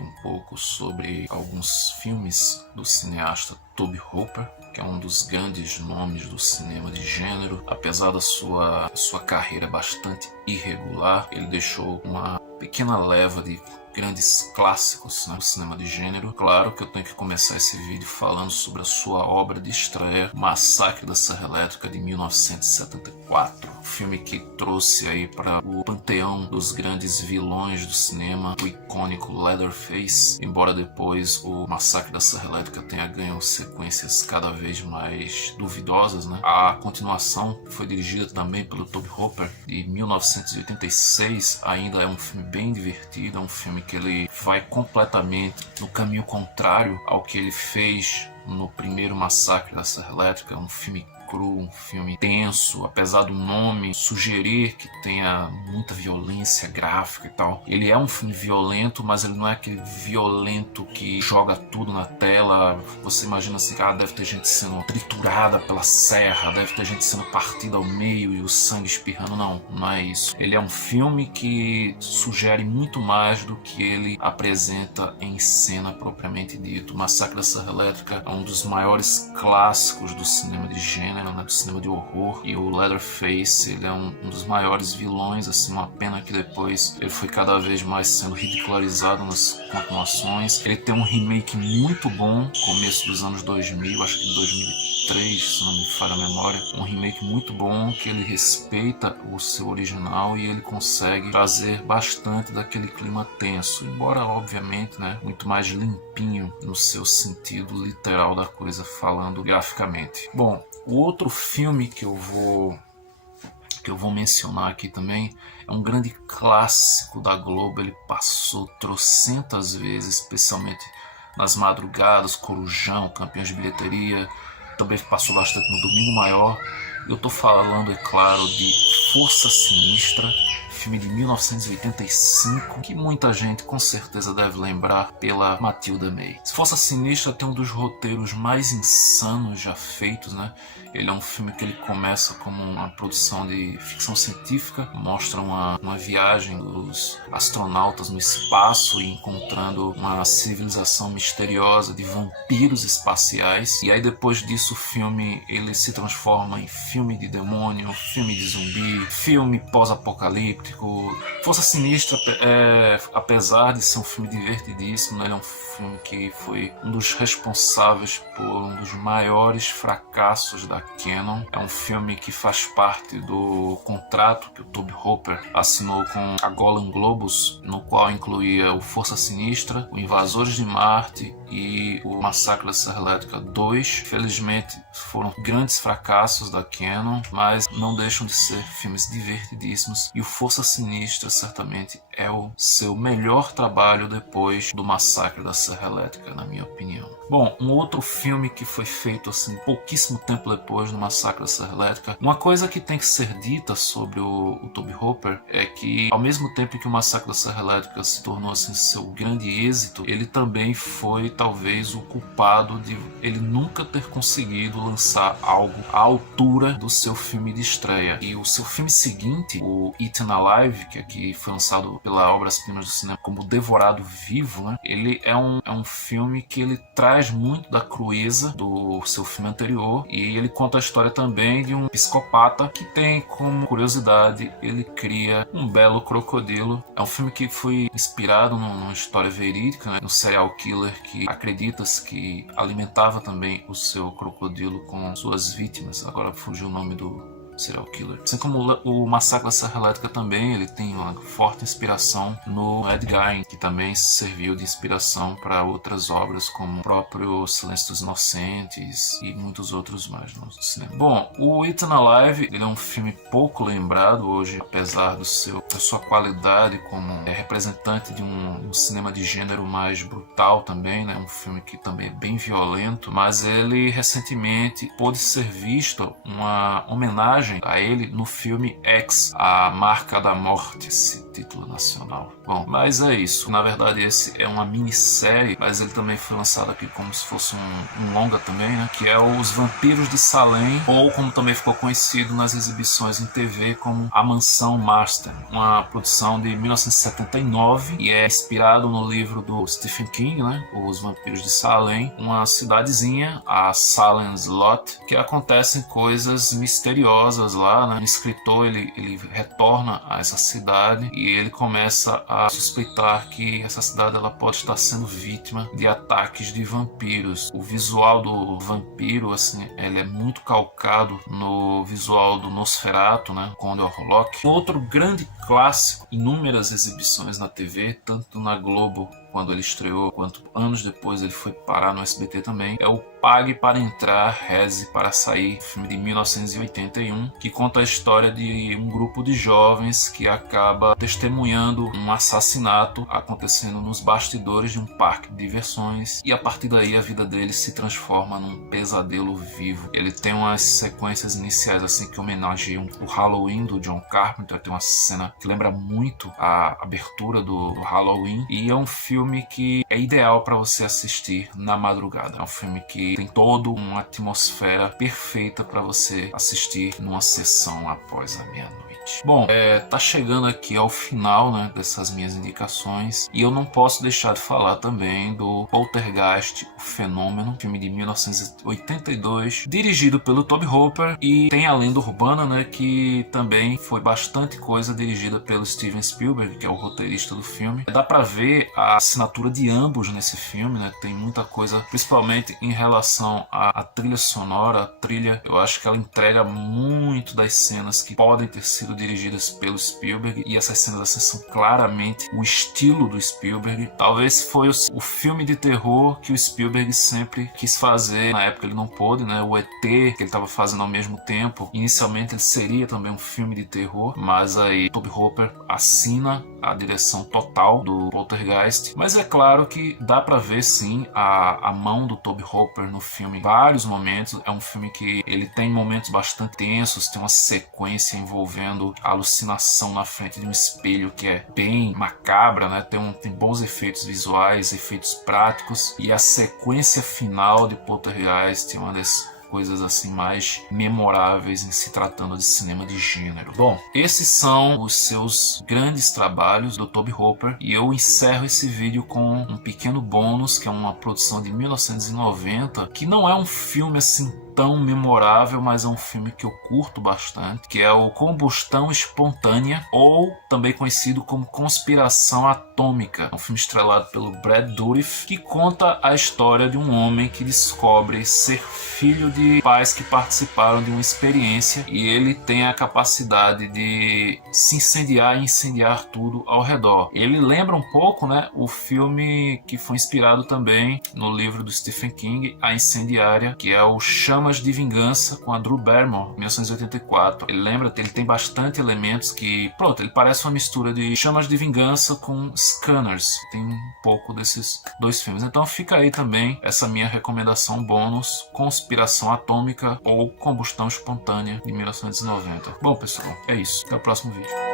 aqui um pouco sobre alguns filmes do cineasta Tobe Hooper, que é um dos grandes nomes do cinema de gênero. Apesar da sua carreira bastante irregular, ele deixou uma pequena leva de grandes clássicos, né, do cinema de gênero. Claro que eu tenho que começar esse vídeo falando sobre a sua obra de estreia, Massacre da Serra Elétrica, de 1974. Um filme que trouxe aí para o panteão dos grandes vilões do cinema o icônico Leatherface, embora depois o Massacre da Serra Elétrica tenha ganho sequências cada vez mais duvidosas, né? A continuação foi dirigida também pelo Tobe Hooper, de 1986, ainda é um filme bem divertido, é um filme que ele vai completamente no caminho contrário ao que ele fez no primeiro Massacre da Serra Elétrica. É um filme cru, um filme tenso, apesar do nome sugerir que tenha muita violência gráfica e tal. Ele é um filme violento, mas ele não é aquele violento que joga tudo na tela. Você imagina assim, deve ter gente sendo triturada pela serra, deve ter gente sendo partida ao meio e o sangue espirrando. Não é isso. Ele é um filme que sugere muito mais do que ele apresenta em cena propriamente dito. O Massacre da Serra Elétrica é um dos maiores clássicos do cinema de gênero, né, do cinema de horror, e o Leatherface, ele é um dos maiores vilões, assim, uma pena que depois ele foi cada vez mais sendo ridicularizado nas continuações. Ele tem um remake muito bom, começo dos anos 2000, acho que de 2003, se não me falha a memória, um remake muito bom, que ele respeita o seu original e ele consegue trazer bastante daquele clima tenso, embora obviamente, né, muito mais limpinho no seu sentido literal da coisa, falando graficamente. Bom, o outro filme que eu vou mencionar aqui também é um grande clássico da Globo. Ele passou trocentas vezes, especialmente nas madrugadas, Corujão, campeão de bilheteria, também passou bastante no Domingo Maior. Eu estou falando, é claro, de Força Sinistra, filme de 1985, que muita gente com certeza deve lembrar pela Matilda May. Força Sinistra tem um dos roteiros mais insanos já feitos, né? Ele é um filme que ele começa como uma produção de ficção científica, mostra uma viagem dos astronautas no espaço e encontrando uma civilização misteriosa de vampiros espaciais. E aí depois disso o filme ele se transforma em filme de demônio, filme de zumbi, filme pós-apocalíptico. Força Sinistra, apesar de ser um filme divertidíssimo, ele é um filme que foi um dos responsáveis por um dos maiores fracassos da Canon. É um filme que faz parte do contrato que o Tobe Hooper assinou com a Golan Globus, no qual incluía o Força Sinistra, o Invasores de Marte e o Massacre da Serra Elétrica 2. Felizmente foram grandes fracassos da Canon, mas não deixam de ser filmes divertidíssimos, e o Força Sinistra certamente é o seu melhor trabalho depois do Massacre da Serra Elétrica, na minha opinião. Bom, um outro filme que foi feito assim pouquíssimo tempo depois do Massacre da Serra Elétrica, uma coisa que tem que ser dita sobre o Tobe Hooper é que, ao mesmo tempo que o Massacre da Serra Elétrica se tornou assim seu grande êxito, ele também foi talvez o culpado de ele nunca ter conseguido lançar algo à altura do seu filme de estreia. E o seu filme seguinte, o Eaten Alive, que aqui foi lançado pela Obras-Primas do Cinema como Devorado Vivo, né? Ele é um filme que ele traz muito da crueza do seu filme anterior, e ele conta a história também de um psicopata que tem como curiosidade, ele cria um belo crocodilo. É um filme que foi inspirado numa história verídica, né? No serial killer que acredita-se que alimentava também o seu crocodilo com suas vítimas. Agora fugiu o nome do serial killer. Assim como o Massacre da Serra Elétrica também, ele tem uma forte inspiração no Ed Gein, que também serviu de inspiração para outras obras como o próprio Silêncio dos Inocentes e muitos outros mais no cinema. Bom, o Eaten Alive, ele é um filme pouco lembrado hoje, apesar da sua qualidade como representante de um cinema de gênero mais brutal também, né? Um filme que também é bem violento, mas ele recentemente pôde ser visto uma homenagem homenagem a ele no filme X, A Marca da Morte, esse título nacional. Bom, mas é isso. Na verdade, esse é uma minissérie, mas ele também foi lançado aqui como se fosse um longa também, né? Que é Os Vampiros de Salem, ou como também ficou conhecido nas exibições em TV como A Mansão Marston, uma produção de 1979 e é inspirado no livro do Stephen King, né? Os Vampiros de Salem, uma cidadezinha, a Salem's Lot, que acontecem coisas misteriosas lá, né? O escritor ele retorna a essa cidade e ele começa a suspeitar que essa cidade ela pode estar sendo vítima de ataques de vampiros. O visual do vampiro, assim, ele é muito calcado no visual do Nosferatu, né? Condor Rock. Outro grande clássico, inúmeras exibições na TV, tanto na Globo quando ele estreou, quanto anos depois ele foi parar no SBT também, é o Pague para Entrar, Reze para Sair, filme de 1981, que conta a história de um grupo de jovens que acaba testemunhando um assassinato acontecendo nos bastidores de um parque de diversões e a partir daí a vida deles se transforma num pesadelo vivo. Ele tem umas sequências iniciais assim que homenageiam o Halloween do John Carpenter, tem uma cena que lembra muito a abertura do Halloween e é um filme que é ideal para você assistir na madrugada. É um filme que tem toda uma atmosfera perfeita para você assistir numa sessão após a meia-noite. Bom, tá chegando aqui ao final, né, dessas minhas indicações e eu não posso deixar de falar também do Poltergeist, o Fenômeno, filme de 1982, dirigido pelo Tobe Hooper e tem a lenda urbana, né, que também foi bastante coisa dirigida pelo Steven Spielberg, que é o roteirista do filme. Dá para ver a assinatura de ambos nesse filme, né? Tem muita coisa, principalmente em relação à trilha sonora. A trilha, eu acho que ela entrega muito das cenas que podem ter sido dirigidas pelo Spielberg e essas cenas assim são claramente o estilo do Spielberg. Talvez foi o filme de terror que o Spielberg sempre quis fazer. Na época ele não pôde, né? O ET, que ele estava fazendo ao mesmo tempo, inicialmente ele seria também um filme de terror, mas aí Tobe Hooper assina a direção total do Poltergeist, mas é claro que dá para ver sim a mão do Tobe Hooper no filme em vários momentos. É um filme que ele tem momentos bastante tensos, tem uma sequência envolvendo a alucinação na frente de um espelho que é bem macabra, né? Tem bons efeitos visuais, efeitos práticos e a sequência final de Poltergeist é uma das coisas assim mais memoráveis em se tratando de cinema de gênero. Bom, esses são os seus grandes trabalhos do Tobe Hooper e eu encerro esse vídeo com um pequeno bônus que é uma produção de 1990 que não é um filme assim tão memorável, mas é um filme que eu curto bastante, que é o Combustão Espontânea, ou também conhecido como Conspiração Atômica. É um filme estrelado pelo Brad Dourif, que conta a história de um homem que descobre ser filho de pais que participaram de uma experiência e ele tem a capacidade de se incendiar e incendiar tudo ao redor. Ele lembra um pouco, né, o filme que foi inspirado também no livro do Stephen King, A Incendiária, que é o Chamas de Vingança, com a Drew Barrymore, 1984. Ele tem bastante elementos que, pronto, ele parece uma mistura de Chamas de Vingança com Scanners. Tem um pouco desses dois filmes. Então fica aí também essa minha recomendação bônus, Conspiração Atômica ou Combustão Espontânea, de 1990. Bom, pessoal, é isso. Até o próximo vídeo.